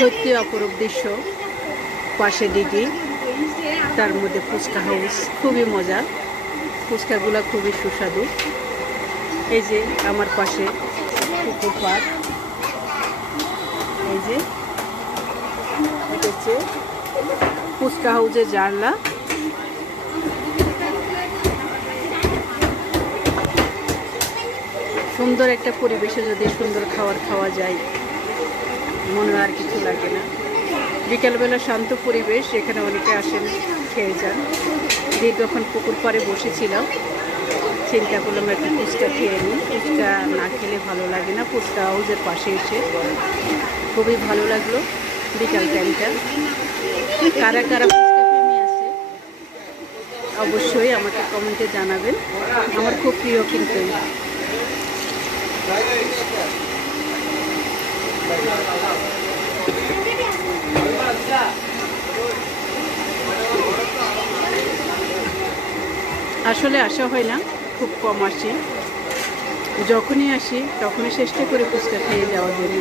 সত্যি অপরূপ দৃশ্য, পাশে দিঘি, তার মধ্যে ফুচকা হাউস, খুবই মজা। ফুচকাগুলো খুবই সুস্বাদু। এই যে আমার পাশে পুকুর পাড়, এই যে এটা হচ্ছে ফুচকা হাউসের জানলা। সুন্দর একটা পরিবেশে যদি সুন্দর খাবার খাওয়া যায়, মনে আর কিছু লাগে না। বিকেলবেলা শান্ত পরিবেশ, এখানে অনেকে আসেন, খেয়ে যান। দীর্ঘক্ষণ পুকুর পাড়ে বসেছিলাম, চিন্তা করলাম একটু ফুচকা খেয়ে নিই। ফুচকা না খেলে ভালো লাগে না। ফুচকা হাউসের পাশে এসে খুবই ভালো লাগলো বিকাল টাইমটা। কারা কারা ফুচকা প্রেমী আছে অবশ্যই আমাকে কমেন্টে জানাবেন। আমার খুব প্রিয় কিন্তু। আসলে আসা হয় না, খুব কম আসি। যখনই আসি তখনই চেষ্টা করি ফুচকা খেয়ে যাওয়ার জন্য।